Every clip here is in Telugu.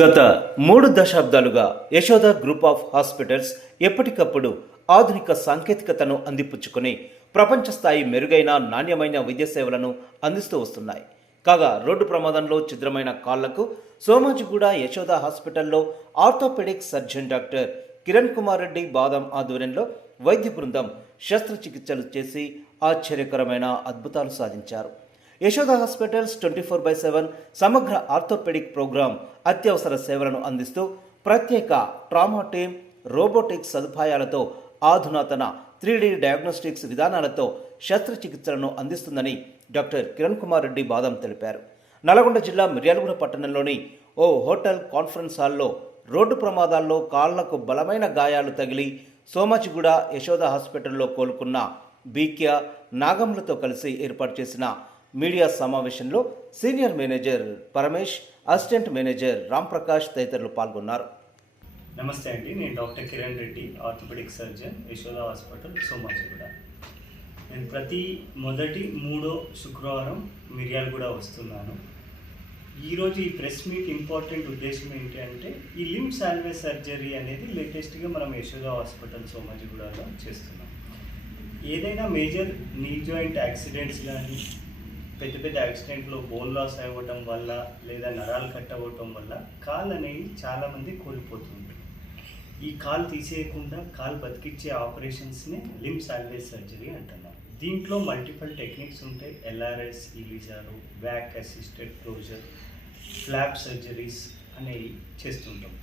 గత 3 దశాబ్దాలుగా యశోద గ్రూప్ ఆఫ్ హాస్పిటల్స్ ఎప్పటికప్పుడు ఆధునిక సాంకేతికతను అందిపుచ్చుకొని ప్రపంచ స్థాయి మెరుగైన నాణ్యమైన వైద్య సేవలను అందిస్తూ వస్తున్నాయి. కాగా రోడ్డు ప్రమాదంలో ఛిద్రమైన కాళ్లకు సోమాజిగూడ యశోద హాస్పిటల్లో orthopaedic surgeon doctor Kiran Kumar Reddy Badam ఆధ్వర్యంలో వైద్య బృందం శస్త్రచికిత్సలు చేసి ఆశ్చర్యకరమైన అద్భుతాలు సాధించారు. యశోద హాస్పిటల్స్ 24/7 సమగ్ర ఆర్థోపెడిక్ ప్రోగ్రాం అత్యవసర సేవలను అందిస్తూ ప్రత్యేక ట్రామా టీమ్, రోబోటిక్స్ సదుపాయాలతో ఆధునాతన 3D డయాగ్నోస్టిక్స్ విధానాలతో శస్త్రచికిత్సలను అందిస్తుందని డాక్టర్ కిరణ్ కుమార్ రెడ్డి బాదం తెలిపారు. నల్గొండ జిల్లా మిర్యాలగూడ పట్టణంలోని ఓ హోటల్ కాన్ఫరెన్స్ హాల్లో రోడ్డు ప్రమాదాల్లో కాళ్లకు బలమైన గాయాలు తగిలి సోమాజిగూడ యశోద హాస్పిటల్లో కోలుకున్న బీక్యా నాగంలతో కలిసి ఏర్పాటు చేసిన మీడియా సమావేశంలో senior manager Paramesh, assistant manager Ramprakash తదితరులు పాల్గొన్నారు. నమస్తే అండి, నేను doctor Kiran Reddy, orthopaedic surgeon, Yashoda hospital, Somajiguda. నేను ప్రతి మొదటి 3వ శుక్రవారం మిర్యాలగూడ వస్తున్నాను. ఈరోజు ఈ ప్రెస్ మీట్ ఇంపార్టెంట్ ఉద్దేశం ఏంటి అంటే, ఈ లింబ్ సాల్వేజ్ సర్జరీ అనేది లేటెస్ట్గా మనం యశోద హాస్పిటల్ సోమాజిగూడలో చేస్తున్నాం. ఏదైనా మేజర్ నీ జాయింట్ యాక్సిడెంట్స్ కానీ, పెద్ద పెద్ద యాక్సిడెంట్లో బోన్ లాస్ అవ్వటం వల్ల లేదా నరాలు కట్ అవ్వటం వల్ల కాలు అనేవి చాలామంది కోల్పోతుంటారు. ఈ కాలు తీసేయకుండా కాలు బతికిచ్చే ఆపరేషన్స్ని లింబ్ సాల్వేజ్ సర్జరీ అంటున్నారు. దీంట్లో మల్టిపుల్ టెక్నిక్స్ ఉంటాయి. LRS, Ilizarov, vac assisted closure, flap surgeries అనేవి చేస్తుంటాం.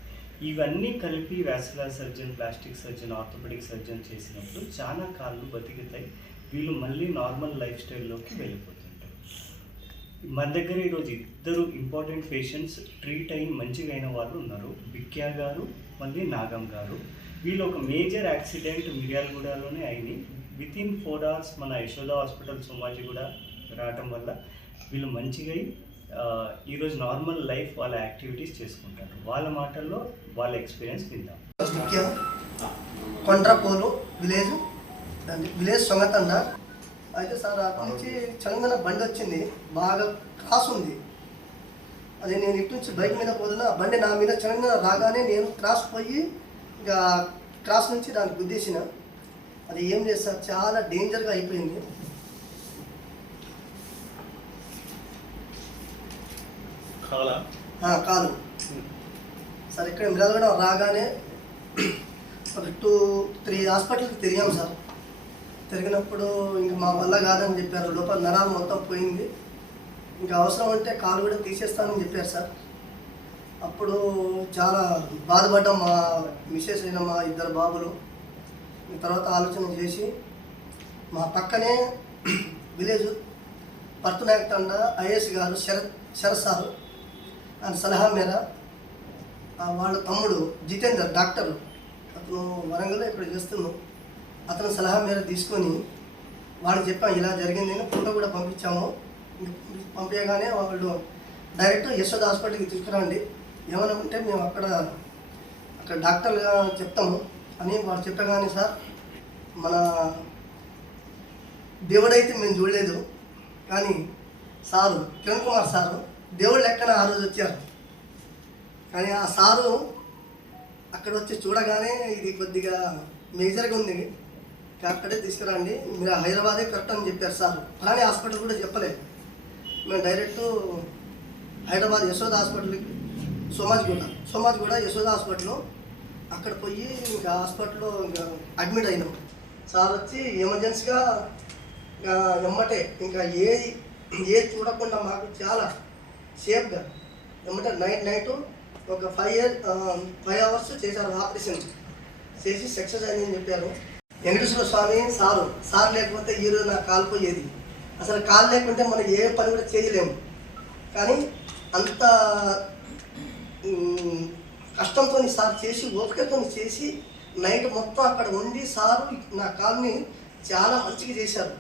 ఇవన్నీ కలిపి vascular surgeon, plastic surgeon, orthopaedic surgeon చేసినప్పుడు చాలా కాళ్ళు బతికితాయి. వీళ్ళు మళ్ళీ నార్మల్ లైఫ్ స్టైల్లోకి వెళ్ళిపోతారు. మన దగ్గర ఈరోజు 2 ఇంపార్టెంట్ పేషెంట్స్ ట్రీట్ అయ్యి మంచిగా అయిన వాళ్ళు ఉన్నారు. బిక్యా గారు, మళ్ళీ నాగం గారు. వీళ్ళు ఒక మేజర్ యాక్సిడెంట్ మిర్యాలగూడలోనే అయింది. వితిన్ 4 hours మన యశోద హాస్పిటల్ సోమాజిగూడ రావటం వల్ల వీళ్ళు మంచిగా ఈరోజు నార్మల్ లైఫ్ వాళ్ళ యాక్టివిటీస్ చేసుకుంటారు. వాళ్ళ మాటల్లో వాళ్ళ ఎక్స్పీరియన్స్ విందాం. కొండ్రపోలు విలేజ్ సొంగతండ అయితే సార్ అక్కడి నుంచి చందన బండి వచ్చింది, బాగా క్రాస్ ఉంది. అది నేను ఇటు నుంచి బైక్ మీద పోతున్నా, ఆ బండి నా మీద చందన రాగానే నేను క్రాస్ పోయి ఇక క్రాస్ నుంచి దాన్ని గుద్దేసిన. అది ఏం లేదు సార్, చాలా డేంజర్గా అయిపోయింది. కాలు సార్ ఇక్కడ మిర్యాలగూడ రాగానే ఒక 2-3 హాస్పిటల్కి తిరిగాం సార్. తిరిగినప్పుడు ఇంకా మా వల్ల కాదని చెప్పారు. లోపల నరాలు మొత్తం పోయింది, ఇంకా అవసరం అంటే కాలు కూడా తీసేస్తానని చెప్పారు సార్. అప్పుడు చాలా బాధపడ్డాం, మా మిస్సెస్ అయిన మా 2 బాబులు. తర్వాత ఆలోచన చేసి మా పక్కనే విలేజ్ పర్తునాయక్ తండ ఐఏఎస్ గారు శరత్ సారు ఆయన సలహా మేర వాళ్ళ తమ్ముడు జితేందర్ డాక్టర్, అతను వరంగల్లో ఇక్కడ చేస్తున్నాం, అతని సలహా మేర తీసుకొని వాళ్ళకి చెప్పాం ఇలా జరిగింది. ఫోటో కూడా పంపించాము. పంపించగానే వాళ్ళు డైరెక్ట్ యశోద హాస్పిటల్కి తీసుకురండి, ఏమైనా ఉంటే మేము అక్కడ డాక్టర్గా చెప్తాము అని వాళ్ళు చెప్పగానే సార్ మన దేవుడైతే మేము చూడలేదు, కానీ సారు కిరణ్ కుమార్ సారు దేవుడు లెక్కన ఆ రోజు వచ్చారు. కానీ ఆ సారు అక్కడ వచ్చి చూడగానే ఇది కొద్దిగా మేజర్గా ఉంది, అక్కడే తీసుకురండి, మీరు హైదరాబాదే కరెక్ట్ అని చెప్పారు సార్. అలానే హాస్పిటల్ కూడా చెప్పలేదు. మేము డైరెక్ట్ హైదరాబాద్ యశోద హాస్పిటల్కి సోమాజిగూడ యశోద హాస్పిటల్లో అక్కడ పోయి ఇంకా హాస్పిటల్లో ఇంకా అడ్మిట్ అయినాం. సార్ వచ్చి ఎమర్జెన్సీగా ఎమ్మటే ఇంకా ఏది చూడకుండా మాకు చాలా సేఫ్గా ఎమ్మటే నైట్ ఒక 5 hours చేశారు. ఆపరేషన్ చేసి సక్సెస్ అయిందని చెప్పారు. వెంకటేశ్వర స్వామి సార్ లేకపోతే ఈరోజు నాకు కాలు పోయేది. అసలు కాలు లేకుంటే మనం ఏ పని కూడా చేయలేము. కానీ అంత కష్టంతో సార్ చేసి, ఓపికతో చేసి నైట్ మొత్తం అక్కడ ఉండి సారు నా కాలుని చాలా మంచిగా చేశారు.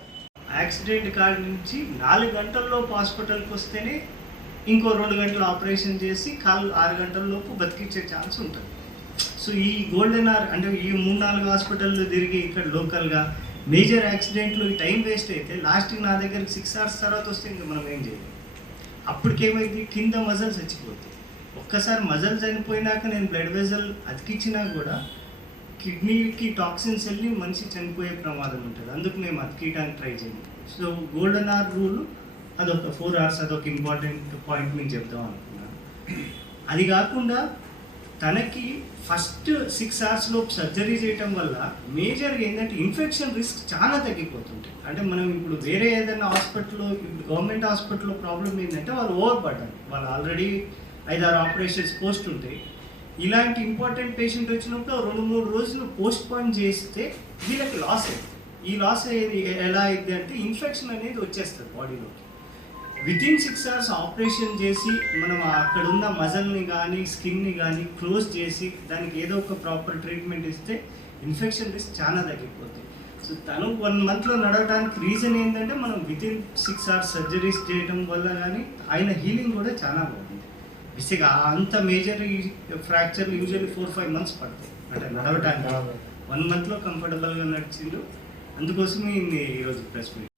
యాక్సిడెంట్ కాడి నుంచి 4 గంటల్లోపు హాస్పిటల్కి వస్తేనే ఇంకో 2 గంటలు ఆపరేషన్ చేసి కాలు 6 గంటల్లోపు బతికించే ఛాన్స్ ఉంటుంది. సో ఈ గోల్డెన్ అవర్ అంటే ఈ 3-4 హాస్పిటల్లో తిరిగి ఇక్కడ లోకల్గా మేజర్ యాక్సిడెంట్లో ఈ టైం వేస్ట్ అయితే లాస్ట్కి నా దగ్గరికి 6 hours తర్వాత వస్తే ఇంకా మనం ఏం చేయలేం. అప్పటికేమైంది, కింద మజల్స్ చచ్చిపోతాయి. ఒక్కసారి మజల్ చనిపోయినాక నేను బ్లడ్ వెజల్ అతికించినా కూడా కిడ్నీకి టాక్సిన్స్ వెళ్ళి మనిషి చనిపోయే ప్రమాదం ఉంటుంది. అందుకు మేము అతికియడానికి ట్రై చేయండి. సో గోల్డెన్ అవర్ రూల్ అదొక 4 hours, అదొక ఇంపార్టెంట్ పాయింట్ మీకు చెప్దాం అనుకున్నాను. అది కాకుండా తనకి ఫస్ట్ 6 hours లోపు సర్జరీ చేయటం వల్ల మేజర్గా ఏంటంటే ఇన్ఫెక్షన్ రిస్క్ చాలా తగ్గిపోతుంటాయి. అంటే మనం ఇప్పుడు వేరే ఏదైనా హాస్పిటల్లో, ఇప్పుడు గవర్నమెంట్ హాస్పిటల్లో ప్రాబ్లం ఏంటంటే వాళ్ళు ఓవర్ పడ్డారు, వాళ్ళు ఆల్రెడీ 5-6 ఆపరేషన్స్ పోస్ట్ ఉంటాయి. ఇలాంటి ఇంపార్టెంట్ పేషెంట్ వచ్చినప్పుడు 2-3 రోజులు పోస్ట్ పోన్ చేస్తే వీళ్ళకి లాస్ అవుతుంది. ఈ లాస్ అయ్యేది ఎలా అయింది అంటే ఇన్ఫెక్షన్ అనేది వచ్చేస్తుంది బాడీలోకి. వితిన్ 6 hours ఆపరేషన్ చేసి మనం అక్కడ ఉన్న మజల్ని కానీ స్కిన్ని కానీ క్లోజ్ చేసి దానికి ఏదో ఒక ప్రాపర్ ట్రీట్మెంట్ ఇస్తే ఇన్ఫెక్షన్ రిస్క్ చాలా తగ్గిపోతుంది. సో తను 1 monthలో నడవడానికి రీజన్ ఏంటంటే మనం వితిన్ 6 hours సర్జరీస్ చేయడం వల్ల కానీ ఆయన హీలింగ్ కూడా చాలా బాగుంది. బేసిక్గా అంత మేజర్ ఫ్రాక్చర్లు యూజువల్లీ 4-5 months పడతాయి అంటే నడవడానికి. 1 monthలో కంఫర్టబుల్గా నడిచిండు. అందుకోసమే ఈరోజు ప్రెస్ మీట్.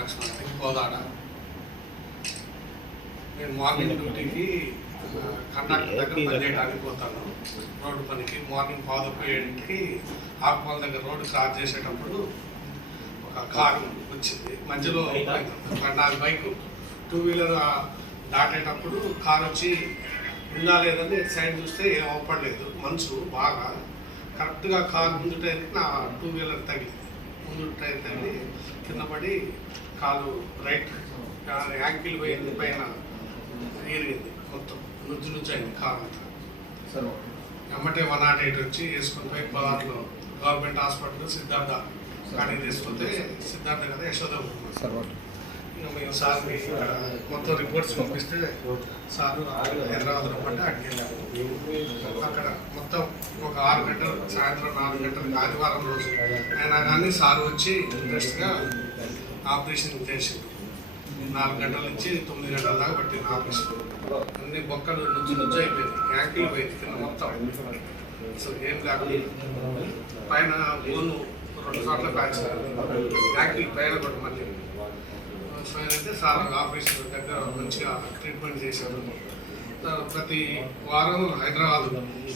లక్ష్మారెడ్డి కోదాడ. నేను మార్నింగ్ డ్యూటీకి కండక్టర్ దగ్గర పనిచేయడానికి పోతాను. రోడ్డు పనికి మార్నింగ్ 6:30కి ఆకుమాల దగ్గర రోడ్డు క్రాస్ చేసేటప్పుడు ఒక కారు వచ్చింది. మధ్యలో నాకు బైక్ 2-wheeler దాటేటప్పుడు కారు వచ్చి ఉందా లేదని సైడ్ చూస్తే ఏం అవపడలేదు. మనసు బాగా కరెక్ట్గా కారు ముందు టైర్కి నా 2-wheeler తగిలి ముందు టైర్ తగిలి కింద పడి కాలు రైట్ యాంకిల్ పోయింది, పైన ఎరిగింది, మొత్తం నుంచి అయింది కాలు అంతా. ఎమ్మటే 108 వచ్చి వేసుకొని పోయి కోదాడలో గవర్నమెంట్ హాస్పిటల్ సిద్ధార్థ కానీ తీసుకుంటే సిద్ధార్థ కదా యశోద ఇక మేము సార్ని ఇక్కడ మొత్తం రిపోర్ట్స్ పంపిస్తే సారు హైదరాబాద్లో పట్టి అడిగారు. అక్కడ మొత్తం ఒక 6 గంటలు, సాయంత్రం 4 గంటలకు ఆదివారం రోజు అయినా కానీ సారు వచ్చి ఇంట్రెస్ట్గా ఆపరేషన్ చేసింది. 4 గంటల నుంచి 9 గంటల దాకా పట్టింది ఆపరేషన్. అన్ని బొక్కలు నుంచి అయిపోయింది, యాంకిల్ పోయింది కింద మొత్తం, అసలు ఏం లేకుండా. పైన బోను 2 చోట్ల ప్యాచ్, యాంకిల్ పైన కూడా మళ్ళీ అయితే సార్ ఆపరేషన్ దగ్గర మంచిగా ట్రీట్మెంట్ చేశారు. ప్రతి వారం హైదరాబాద్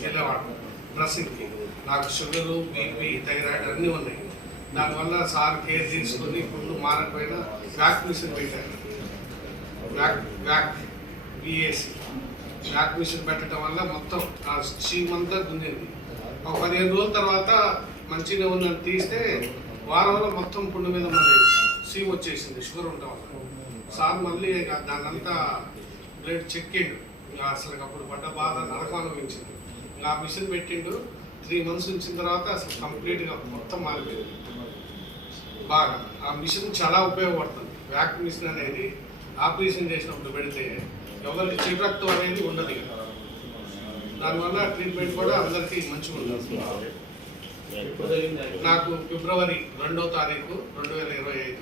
వెళ్ళేవాడు డ్రెస్సింగ్కి. నాకు షుగరు, బీపీ, థైరాయిడ్ అన్నీ ఉన్నాయి. దానివల్ల సార్ కేర్ తీసుకొని ఇప్పుడు మారకపోయినా వ్యాక్ మిషన్ పెట్టారు. వ్యాక్ విఏసి వ్యాక్ మిషన్ పెట్టడం వల్ల మొత్తం ఆ చీమంతా గుంజింది. ఒక 15 రోజుల తర్వాత మంచిగా ఉన్నది తీస్తే వారంలో మొత్తం పుండు మీద మళ్ళీ సీమ్ వచ్చేసింది షుగర్ ఉండటం వల్ల. సార్ మళ్ళీ దాన్నంతా బ్లడ్ చెక్కిండు. ఇంకా అసలు అప్పుడు పడ్డ బాధ నరకం అనిపించింది. ఇంకా ఆ మిషన్ పెట్టిండు. 3 months ఉంచిన తర్వాత అసలు కంప్లీట్గా మొత్తం మారిపోయింది బాగా. ఆ మిషన్ చాలా ఉపయోగపడుతుంది. వ్యాక్ మిషన్ అనేది ఆపరేషన్ చేసినప్పుడు పెడితే ఎవరికి చెడు రక్తం అనేది ఉండదు. దానివల్ల ట్రీట్మెంట్ కూడా అందరికీ మంచిగా ఉంటుంది. నాకు ఫిబ్రవరి 2వ తారీఖు 2025